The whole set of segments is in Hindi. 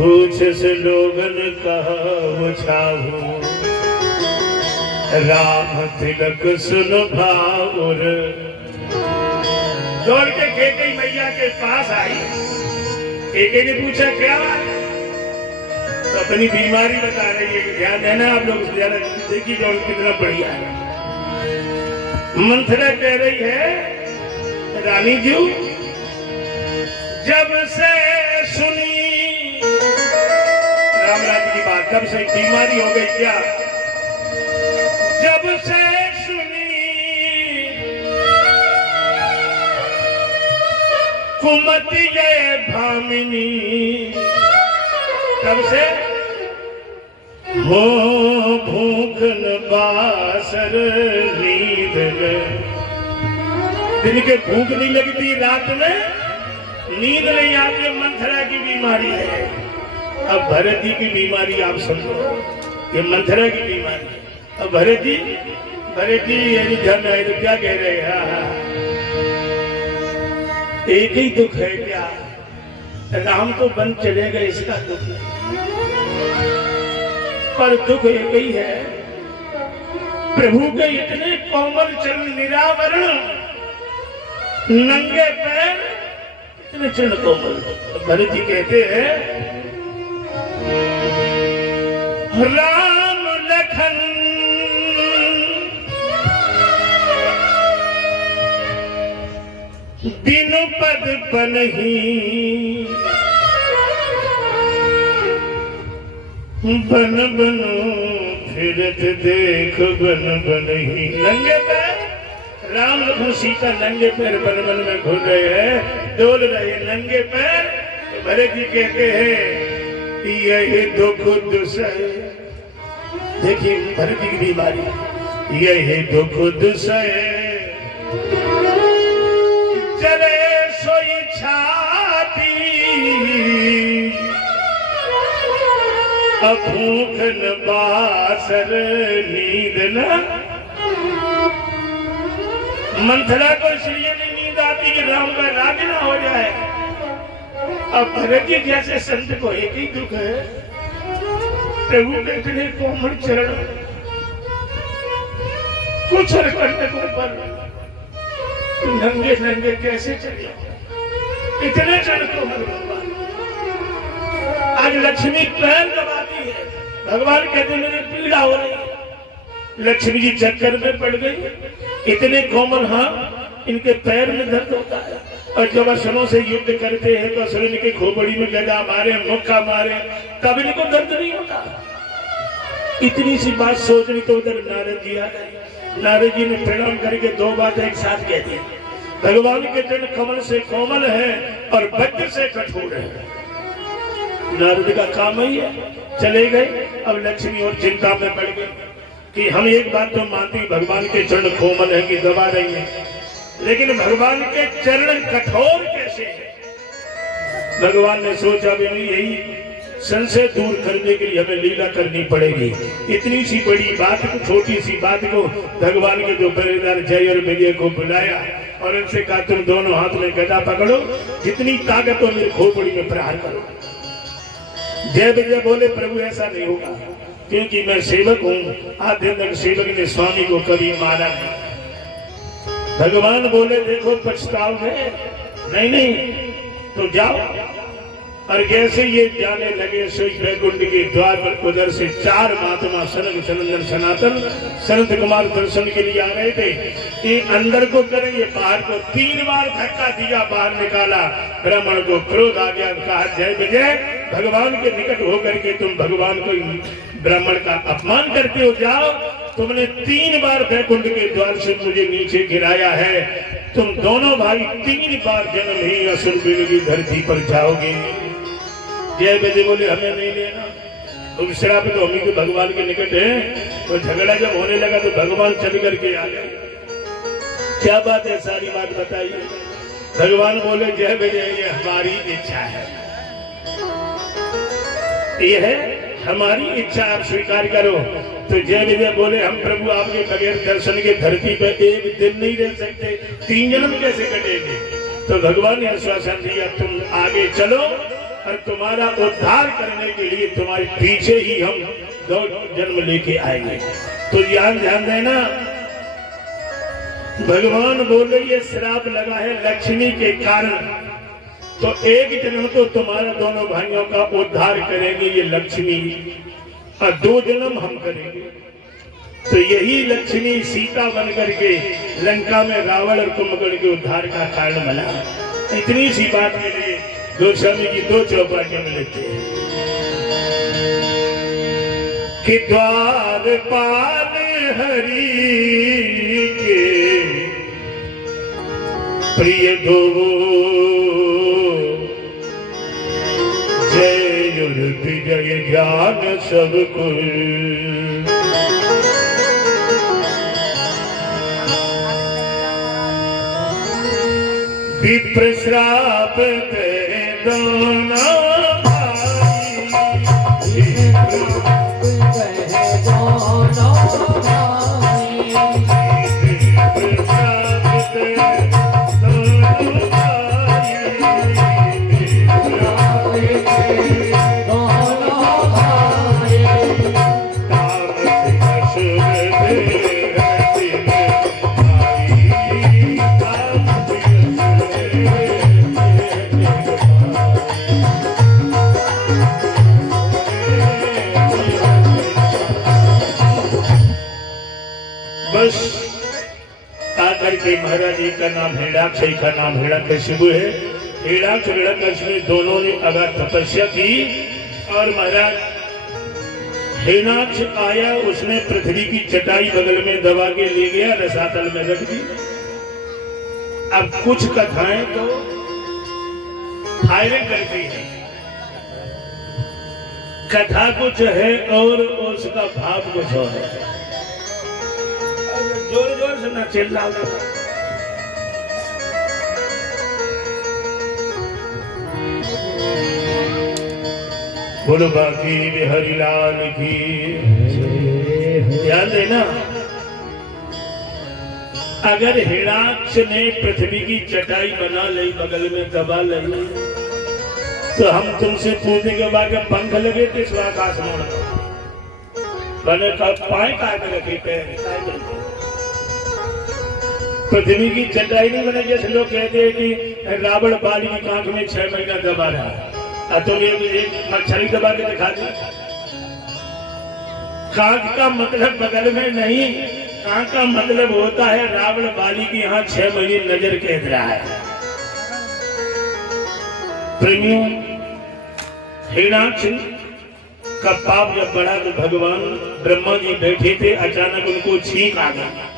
पूछ से लोगन कहा छाहू राम तिलक सुन भाउर। दौड़ के केकई मैया के पास आई। केकई ने पूछा क्या बात है? तो अपनी बीमारी बता रही है। ध्यान देना आप लोग, देखिए दौड़ कितना बढ़िया है। मंथरा कह रही है रानी जी जब से सुनी राम राज्य की बात, तब से बीमारी हो गई क्या? जब से सुनी कुमति ये भामिनी, तब से हो भूख न बासर नींद में। दिन के भूख नहीं लगती, रात में नींद नहीं आती। मंथरा की बीमारी है। अब भरत जी की बीमारी आप समझो, ये मंथरा की बीमारी। अब भरत जी यदि धन है तो क्या कह रहे हैं? हाँ, एक ही दुख है क्या? राम तो बन चले गए, इसका दुख नहीं, पर दुख एक ही है, प्रभु के इतने कोमल चरण निरावरण, नंगे पैर, इतने चरण कोमल। भरत जी कहते हैं राम लखन बिनु पद बनहि, बन बनो फिरत देख बन बनहि। नंगे पैर राम लखन सीता नंगे पैर बन बन में घुल रहे हैं, डोल रहे नंगे पैर। तो भरत जी कहते हैं यही दुख दुसह। देखिए भरत जी की बीमारी, यही दुख दुसह चले सोई छाती, अब भूख न बासर नींद न। मंथरा को इसलिए नहीं नींद आती कि राम का राज्य ना हो जाए। अब भरत जी जैसे संत को एक ही दुख है, प्रभु के इतने कोमल चरण, कुछ करने को पर नंगे नंगे कैसे चले? इतने चरण कोमल भगवान। आज लक्ष्मी पैर दबाती है, भगवान कहते मेरी पीड़ा हो रही है। लक्ष्मी जी चक्कर में पड़ गई। इतने कोमल, हाँ, इनके पैर में दर्द होता है। और जब असुरों से युद्ध करते हैं तो असुर इनके खोपड़ी में गदा मारे, मुक्का मारे, तब इनको दर्द नहीं होता। इतनी सी बात सोचनी तो उधर नारद जी आ गए। नारद जी ने प्रणाम करके दो बात एक साथ कह दी। भगवान के चरण कमल से कोमल है और वज्र से कठोर है। नारद का काम ही है। चले गए। अब लक्ष्मी और चिंता में पड़ गई कि हम एक बात तो मानती, भगवान के चरण कोमल है कि दबा रही है, लेकिन भगवान के चरण कठोर कैसे है? भगवान ने सोचा भी यही संशय दूर करने के लिए हमें लीला करनी पड़ेगी। इतनी सी बड़ी बात को, छोटी सी बात को भगवान के जो पहरेदार जय और विजय को बुलाया और उनसे कहा तुम दोनों हाथ में गदा पकड़ो, जितनी ताकत हो मेरी खोपड़ी में प्रहार करो। जय विजय बोले प्रभु ऐसा नहीं होगा, क्योंकि मैं सेवक हूँ। आधे तक सेवक ने स्वामी को कभी मारा नहीं। भगवान बोले देखो पछताओगे? नहीं, तो जाओ। और जैसे ये जाने लगे सोई वैकुंठ के द्वार पर उधर से चार महात्मा सनक सनंदन सनातन सनत कुमार दर्शन के लिए आ रहे थे। ये अंदर को करें, ये बाहर को 3 बार धक्का दिया, बाहर निकाला। ब्राह्मण को क्रोध आ गया, कहा जय विजय, भगवान के निकट होकर के तुम भगवान को, ब्राह्मण का अपमान करते हो। जाओ, तुमने 3 बार वैकुंठ के द्वार से मुझे नीचे गिराया है। तुम दोनों भाई 3 बार जन्म ही असुर की धरती पर जाओगे। जय विजय बोले हमें नहीं लेना, तुम श्राप तो हम ही के भगवान के निकट है। तो झगड़ा जब होने लगा तो भगवान चल करके आ गए। क्या बात है, सारी बात बताइए। भगवान बोले जय विजय ये हमारी इच्छा है, ये है हमारी इच्छा, आप स्वीकार करो। तो जय विजय बोले हम प्रभु आपके बगैर दर्शन के धरती पर एक दिन नहीं रह सकते, 3 जन्म कैसे कटेंगे? तो भगवान ने आश्वासन दिया तुम आगे चलो और तुम्हारा उद्धार करने के लिए तुम्हारे पीछे ही हम दो जन्म लेके आएंगे। तो ध्यान देना, भगवान बोले ये श्राप लगा है लक्ष्मी के कारण, तो एक जन्म तो तुम्हारा दोनों भाइयों का उद्धार करेंगे ये लक्ष्मी, और 2 जन्म हम करेंगे। तो यही लक्ष्मी सीता बन करके लंका में रावण और कुंभकर्ण के उद्धार का कारण बना। इतनी सी बात के लिए गोस्वामी की 2 चौपाटियों में लिखते हैं कि द्वारपाल हरि के प्रिय दो जय विजय ज्ञान सब कुल। विप्र श्राप तेरे दोनों भाई, बस आकर के महाराज जी का नाम हिरण्याक्ष, का नाम हिरण्यकशिपु है। हिरण्याक्ष हिरण्यकशिपु दोनों ने अगर तपस्या की और महाराज हिरण्याक्ष आया, उसने पृथ्वी की चटाई बगल में दबा के ले गया, रसातल में रख दी। अब कुछ कथाएं तो फायरिंग करती है, कथा कुछ है और उसका भाव कुछ और है। जोर जोर से ना चिल्लाओ। बोलो बाकी बिहारी लाल की। ध्यान देना, अगर हिरण्याक्ष ने पृथ्वी की चटाई बना ली, बगल में दबा ली, तो हम तुमसे पूछने के बाद पंख लगे किस आकाश में बने का पाए काट रखे पैर। पृथ्वी की चटाई नहीं बने, जैसे लोग कहते हैं कि रावण बाली की आंख में 6 महीना दबा रहा, तो एक मच्छरी दबा के दिखा दी। कांख का मतलब बगल में नहीं, कांख का मतलब होता है रावण बाली की यहाँ 6 महीने नजर कैद रहा है। प्रेमियों, हिरण्याक्ष का पाप जब बढ़ा तो भगवान ब्रह्मा जी बैठे थे, अचानक उनको छींक आ गई।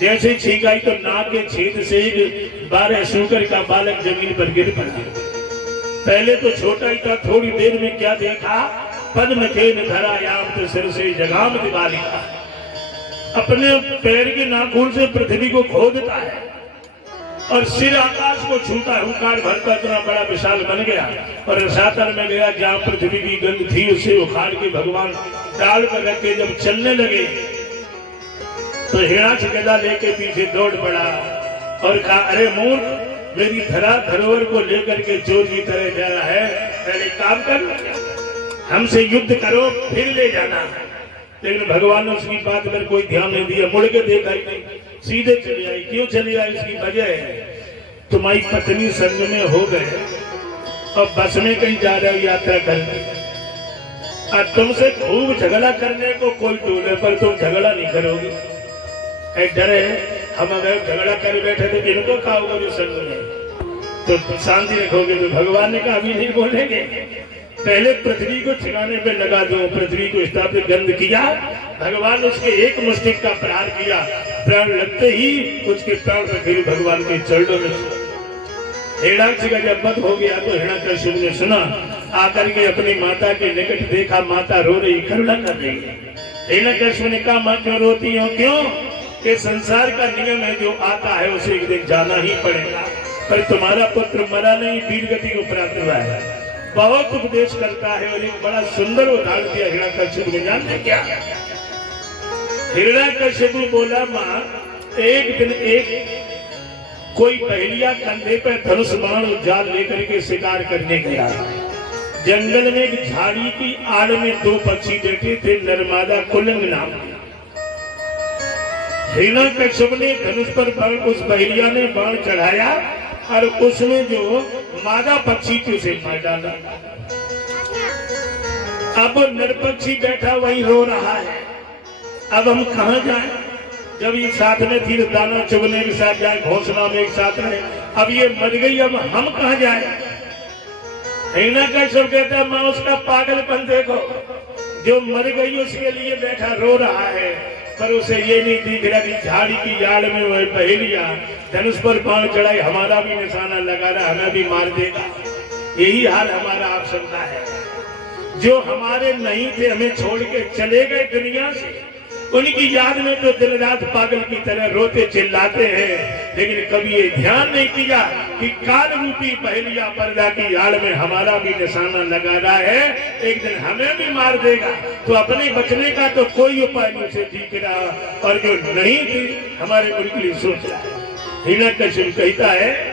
जैसे छींक आई तो नाक के छेद से 12 शूकर का बालक जमीन पर गिर पड़ा। पहले तो छोटा ही था, थोड़ी देर में क्या देखा, पद्म खेन धरायाम तो सिर से जगाम बालिका, अपने पैर के नाखून से पृथ्वी को खोदता है और सिर आकाश को छूता है, हुंकार भरता, इतना बड़ा विशाल बन गया और रसातल में गया। जहां पृथ्वी की गंध थी उसे उखाड़ के भगवान डाल पर रख के जब चलने लगे तो हिरण्याक्ष गदा लेके पीछे दौड़ पड़ा और कहा, अरे मूर्ख, मेरी धरोहर को लेकर के चोर की तरह जा रहा है, पहले काम कर, हमसे युद्ध करो फिर ले जाना। लेकिन भगवान ने उसकी बात पर कोई ध्यान नहीं दिया, मुड़ के देखा ही नहीं, सीधे चली आई। क्यों चली आई? इसकी वजह है तुम्हारी पत्नी संग में हो गए और बस में कहीं जा रहे हो यात्रा करने, और तुमसे खूब झगड़ा करने को कोई टोले पर तुम झगड़ा नहीं करोगे। एक डर है, हम अगर झगड़ा कर बैठे तो इनको खाओगे जो संग में, तो शांति रखोगे। तो भगवान ने कहा अभी नहीं बोलेंगे, पहले पृथ्वी को ठिकाने पे लगा दो। पृथ्वी को स्थापित गंध किया, भगवान ने उसके एक मुष्टिक का प्रहार किया, प्राण लगते ही उसके प्राण पर फिर भगवान के चरणों में। हिरण्याक्ष का जब वध हो गया तो हिरण्यकशिपु ने सुना, आकर के अपनी माता के निकट देखा, माता रो रही, करुणा कर रही है। हिरण्यकशिपु ने कहा, मां क्यों रोती हो? क्यों? कि संसार का नियम है, जो आता है उसे एक दिन जाना ही पड़ेगा, पर तुम्हारा पुत्र मरा नहीं, वीर गति को प्राप्त हुआ है। बहुत उपदेश करता है और एक बड़ा सुंदर उदाहरण दिया हिरण्यकशिपु ने। जानते क्या? हिरण्यकशिपु बोला, मां, एक दिन एक कोई पहेलिया कंधे पर धनुष बाण और जाल लेकर के शिकार करने गया जंगल में एक झाड़ी की आड़ में दो पक्षी बैठे थे, नर्मदा कुलंग नाम के। हिरण्यकश्यप ने धनुष पर बाण, उस बहेलिया ने बाण चढ़ाया और उसमें जो मादा पक्षी थी उसे मार डाला। अब नर पक्षी बैठा वहीं रो रहा है। अब हम कहाँ जाएं? जब ये साथ में थी दाना चुगने के साथ जाए, घोंसला में एक साथ में, अब ये मर गई, अब हम कहाँ जाए? हिरण्यकश्यप कहता है, मां उसका पागलपन देखो, जो मर गई उसके लिए बैठा रो रहा है, पर उसे ये नहीं दिख रहा कि झाड़ी की याड़ में वह बहेलिया धनुष पर बाण चढ़ाई, हमारा भी निशाना लगा रहा, हमें भी मार देगा। यही हाल हमारा आप सबका है। जो हमारे नहीं थे, हमें छोड़ के चले गए दुनिया से, उनकी याद में तो दिन रात पागल की तरह रोते चिल्लाते हैं, लेकिन कभी ये ध्यान नहीं किया कि काल रूपी बहेलिया पर्दा की याड़ में हमारा भी निशाना लगा रहा है, एक दिन हमें भी मार देगा। तो अपने बचने का तो कोई उपाय नहीं से दिख रहा, और जो नहीं थी हमारे उनके लिए सोच रहा है। हिरण्यकश्यप कहता है,